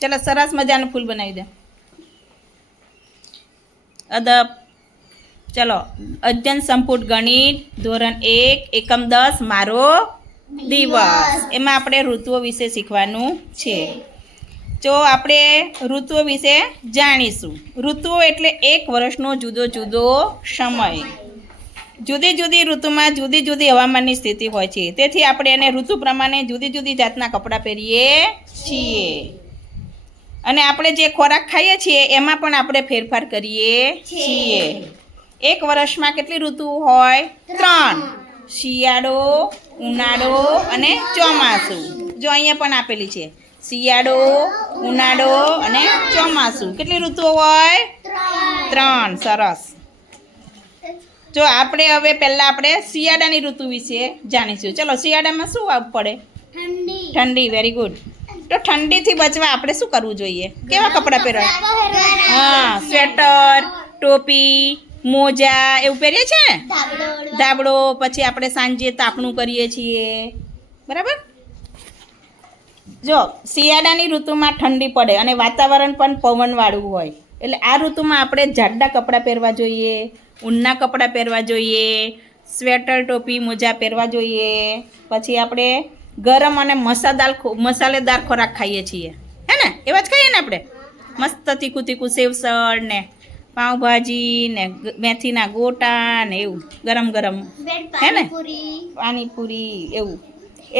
ચાલો સરસ મજાનું ફૂલ બનાવી દે. અદબ. ચલો અધ્યયન સંપુટ ગણિત ધોરણ 1 એકમ 10 મારો દિવસ. એમાં આપણે ઋતુઓ વિશે શીખવાનું છે. જો આપણે ઋતુઓ વિશે જાણીશું. ઋતુઓ એટલે એક વર્ષનો જુદો જુદો સમય. જુદી જુદી ઋતુમાં જુદી જુદી હવામાનની સ્થિતિ હોય છે. તેથી આપણે એને ઋતુ પ્રમાણે જુદી જુદી જાતના કપડાં પહેરીએ છીએ. અને આપણે જે ખોરાક ખાઈએ છીએ એમાં પણ આપણે ફેરફાર કરીએ છીએ. એક વર્ષમાં કેટલી ઋતુ હોય? 3. શિયાળો, ઉનાળો અને ચોમાસું. જો અહીંયા પણ આપેલી છે શિયાળો, ઉનાળો અને ચોમાસું. કેટલી ઋતુઓ હોય? 3. સરસ. જો આપણે હવે પહેલાં આપણે શિયાળાની ઋતુ વિશે જાણીશું. ચલો શિયાળામાં શું આવવું પડે? ઠંડી. Very good. તો ઠંડીથી બચવા આપણે શું કરવું જોઈએ? કેવા કપડાં પહેરવા? હા, સ્વેટર, ટોપી, મોજા એવું પહેરીએ છીએ ને? ધાબળો. પછી આપણે સાંજે તાપણું કરીએ છીએ, બરાબર. જો શિયાળાની ઋતુમાં ઠંડી પડે અને વાતાવરણ પણ પવનવાળું હોય એટલે આ ઋતુમાં આપણે જાડા કપડાં પહેરવા જોઈએ, ઊનના કપડાં પહેરવા જોઈએ, સ્વેટર, ટોપી, મોજા પહેરવા જોઈએ. પછી આપણે ગરમ અને મસાલેદાર ખોરાક ખાઈએ છીએ, હે ને? એવા જ ખાઈએ ને આપણે? મસ્ત તીખું તીખું સેવસળ ને પાઉંભાજી ને મેથીના ગોટા ને એવું ગરમ ગરમ, હે ને? પાણીપુરી એવું.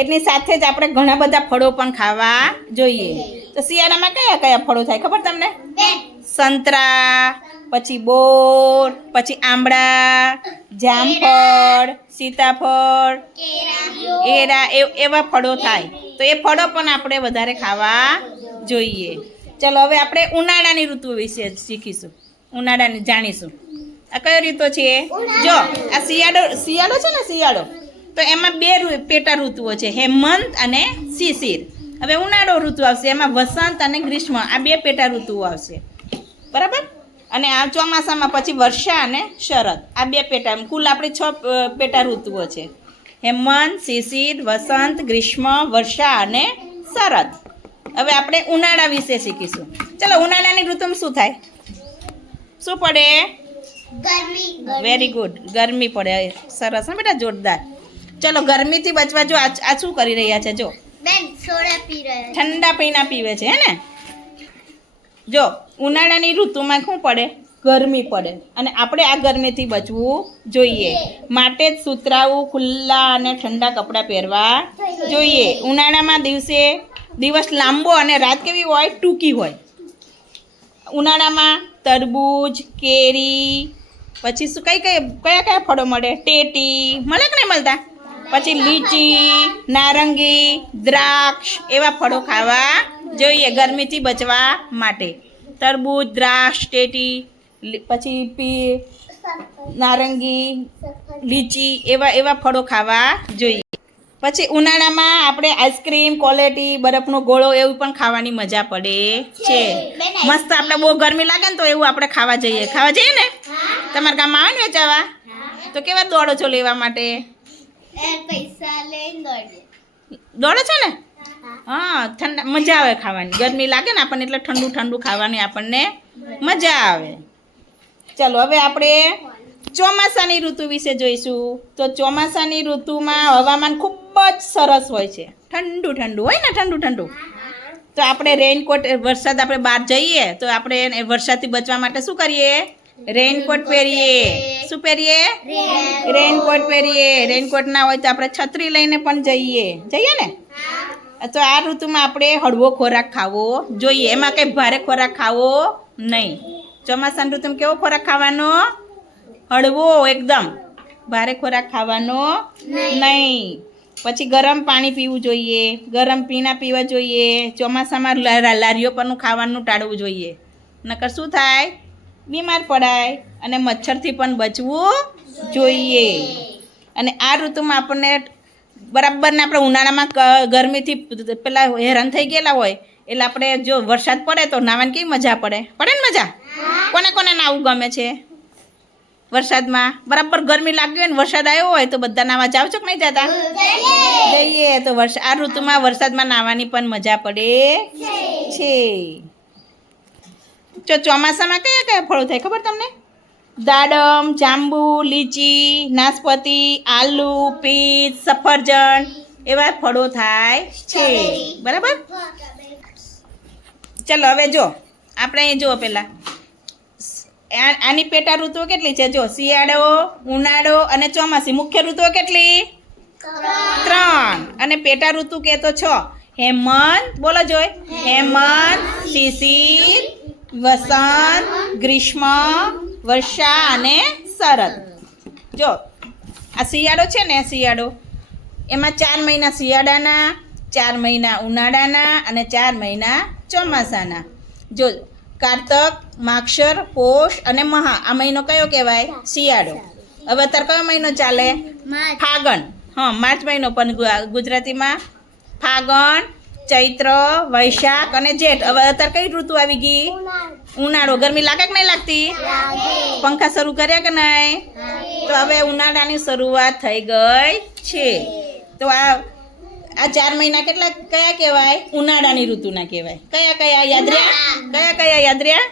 એની સાથે જ આપણે ઘણા બધા ફળો પણ ખાવા જોઈએ. તો શિયાળામાં કયા કયા ફળો થાય ખબર તમને? સંતરા, પછી બોર, પછી આંબળા, જામફળ, સીતાફળ, એરા એવા ફળો થાય. તો એ ફળો પણ આપણે વધારે ખાવા જોઈએ. ચલો હવે આપણે ઉનાળાની ઋતુ વિશે શીખીશું. ઉનાળાની જાણીશું. આ કયો ઋતુ છે? જો આ શિયાળો છે ને, શિયાળો તો એમાં 2 પેટા ઋતુઓ છે, હેમંત અને શિશિર. હવે ઉનાળો ઋતુ આવશે, એમાં વસંત અને ગ્રીષ્મ, આ 2 પેટા ઋતુઓ આવશે, બરાબર. અને આ ચોમાસામાં પછી વર્ષા અને શરદ, આ 2 પેટા. કુલ આપણે 6 પેટા ઋતુઓ છે, હેમંત, શિશિર, વસંત, ગ્રીષ્મ, વર્ષા અને શરદ. હવે આપણે ઉનાળા વિશે શીખીશું. ચલો ઉનાળાની ઋતુમાં શું થાય? શું પડે? ગરમી. Very good. ગરમી પડે. સરસ હા બેટા, જોરદાર. ચલો ગરમીથી બચવા જો આ શું કરી રહ્યા છે? જો બેન સોડા પી રહ્યા છે. ઠંડા પીણા પીવે છે, હે ને? જો ઉનાળાની ઋતુમાં શું પડે? ગરમી પડે. અને આપણે આ ગરમીથી બચવું જોઈએ. માટે જ સુતરાઉ, ખુલ્લા અને ઠંડા કપડાં પહેરવા જોઈએ. ઉનાળામાં દિવસ લાંબો અને રાત કેવી હોય? ટૂંકી હોય. ઉનાળામાં તરબૂચ, કેરી, પછી શું કયા ફળો મળે? ટેટી મળે કે નહીં મળતા? પછી લીચી, નારંગી, દ્રાક્ષ એવા ફળો ખાવા જોઈએ ગરમીથી બચવા માટે. તરબૂચ, દ્રાક્ષ, ટેટી, પછી નારંગી, લીચી એવા ફળો ખાવા જોઈએ. પછી ઉનાળામાં આપણે આઈસ્ક્રીમ, કોલેટી, બરફનો ગોળો એવું પણ ખાવાની મજા પડે છે. મસ્ત. આપણે બહુ ગરમી લાગે ને તો એવું આપણે ખાવા જઈએ ને? તમારા ગામમાં આવે ને વેચાવા? તો કેવા દોડો છો લેવા માટે? પૈસા લઈને દોડે છે ને? હા, ઠંડા મજા આવે ખાવાની. ગરમી લાગે ને આપણને એટલે ઠંડુ ઠંડુ ખાવાની આપણને મજા આવે. ચલો હવે આપણે ચોમાસાની ઋતુ વિશે જોઈશું. તો ચોમાસાની ઋતુમાં હવામાન ખૂબ જ સરસ હોય છે, ઠંડુ ઠંડુ હોય ને, ઠંડુ ઠંડુ. તો આપણે રેઇનકોટ, વરસાદ આપણે બહાર જઈએ તો આપણે વરસાદથી બચવા માટે શું કરીએ? રેઇનકોટ પહેરીએ. શું પહેરીએ? રેઇનકોટ પહેરીએ. રેઇનકોટ ના હોય તો આપણે છત્રી લઈને પણ જઈએ ને? તો આ ઋતુમાં આપણે હળવો ખોરાક ખાવો જોઈએ. એમાં કંઈ ભારે ખોરાક ખાવો નહીં. ચોમાસાની ઋતુમાં કેવો ખોરાક ખાવાનો? હળવો એકદમ. ભારે ખોરાક ખાવાનો નહીં. પછી ગરમ પાણી પીવું જોઈએ, ગરમ પીણા પીવા જોઈએ. ચોમાસામાં લારીઓ પરનું ખાવાનું ટાળવું જોઈએ, નકર શું થાય? બીમાર પડાય. અને મચ્છરથી પણ બચવું જોઈએ. અને આ ઋતુમાં આપણને બરાબરને આપણે ઉનાળામાં ગરમીથી પેલા હેરાન થઈ ગયેલા હોય એટલે આપણે જો વરસાદ પડે તો નાહવાની કેવી મજા પડે ને? મજા. કોને કોને નાવું ગમે છે? વરસાદમાં બરાબર ગરમી લાગી હોય ને વરસાદ આવ્યો હોય તો બધા નાવા જાવ છો કે નહીં જતા જઈએ તો આ ઋતુમાં વરસાદમાં નાહવાની પણ મજા પડે છે. જો ચોમાસામાં કયા કયા ફળો થાય ખબર તમને? દાડમ, જાંબુ, લીચી, નાશપતી, આલુ, પીચ, સફરજન એવા ફળો થાય છે. બરાબર. ચલો હવે જો આપણે અહીં જુઓ પહેલાં આની પેટા ઋતુઓ કેટલી છે? જો શિયાળો, ઉનાળો અને ચોમાસી. મુખ્ય ઋતુઓ કેટલી? 3. અને પેટા ઋતુ કે તો 6. હેમંત, બોલો જોઈ. હેમંત, શિશિર, વસંત, ગ્રીષ્મ, વર્ષા અને શરદ. જો આ શિયાળો છે ને, શિયાળો એમાં 4 મહિના શિયાળાના, 4 મહિના ઉનાળાના અને 4 મહિના ચોમાસાના. જો કારતક, માગશર, પોષ અને મહા આ મહિનો કયો કહેવાય? શિયાળો. હવે અત્યારે કયો મહિનો ચાલે? ફાગણ. હા, માર્ચ મહિનો પણ ગુજરાતીમાં ફાગણ, ચૈત્ર, વૈશાખ અને જેઠ. હવે અત્યારે કઈ ઋતુ આવી ગઈ? ઉનાળો. ગરમી લાગે કે નહીં લાગતી? પંખા શરૂ કર્યા કે નહીં? તો હવે ઉનાળાની શરૂઆત થઈ ગઈ છે. તો આ 4 મહિના કેટલા કયા કહેવાય? ઉનાળાની ઋતુના કહેવાય. કયા કયા યાદ રહ્યા? કયા કયા યાદ રહ્યા?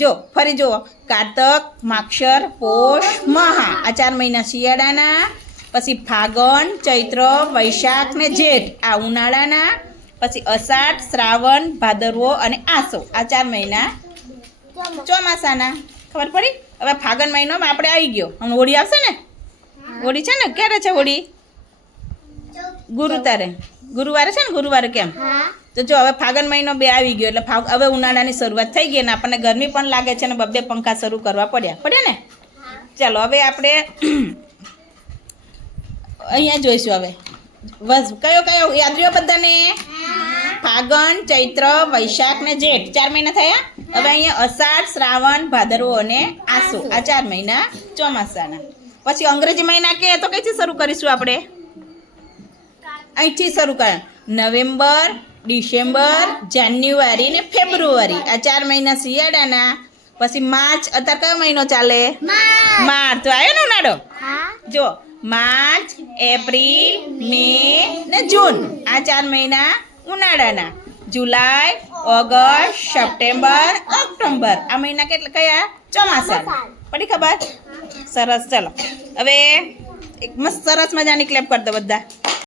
જો ફરી જુઓ. કારતક, માગશર, પોષ, મહા આ 4 મહિના શિયાળાના. પછી ફાગણ, ચૈત્ર, વૈશાખ ને જેઠ આ ઉનાળાના. પછી અષાઢ, શ્રાવણ, ભાદરવો અને આસો આ 4 મહિના ચોમાસાના. ખબર પડી? હવે ફાગણ મહિનામાં આપણે આવી ગયો. હમણાં હોળી આવશે ને? હોળી છે ને? ક્યારે છે હોળી? ગુરુવારે છે ને? ગુરુવારે કેમ? તો જો હવે ફાગણ મહિનો 2 આવી ગયો એટલે હવે ઉનાળાની શરૂઆત થઈ ગઈ ને આપણને ગરમી પણ લાગે છે ને 2 પંખા શરૂ કરવા પડ્યા ને. ચાલો હવે આપણે અહીંયા જોઈશું. હવે બસ કયો કયો યાદ રહ્યો બધાને? ફાગણ, ચૈત્ર, વૈશાખ ને જેઠ 4 મહિના થયા. હવે અહીંયા અષાઢ, શ્રાવણ, ભાદરવો અને આસો આ 4 મહિના ચોમાસાના. પછી અંગ્રેજી મહિના કે તો કઈથી શરૂ કરીશું આપણે? અહીંથી શરૂ કર. નવેમ્બર, ડિસેમ્બર, જાન્યુઆરી ને ફેબ્રુઆરી આ 4 મહિના શિયાળાના. પછી માર્ચ. અત્યારે કયો મહિનો ચાલે? માર્ચ. તો આવ્યો ને ઉનાળો? જો માર્ચ, એપ્રિલ, મે ને જૂન આ 4 મહિના ઉનાળાના. જુલાઈ, ઓગસ્ટ, સપ્ટેમ્બર, ઓક્ટોબર આ મહિના કેટલા કયા? ચોમાસાના. પડી ખબર? સરસ. ચલો હવે એક મસ્ત સરસ મજાની ક્લેપ કરી દો બધા.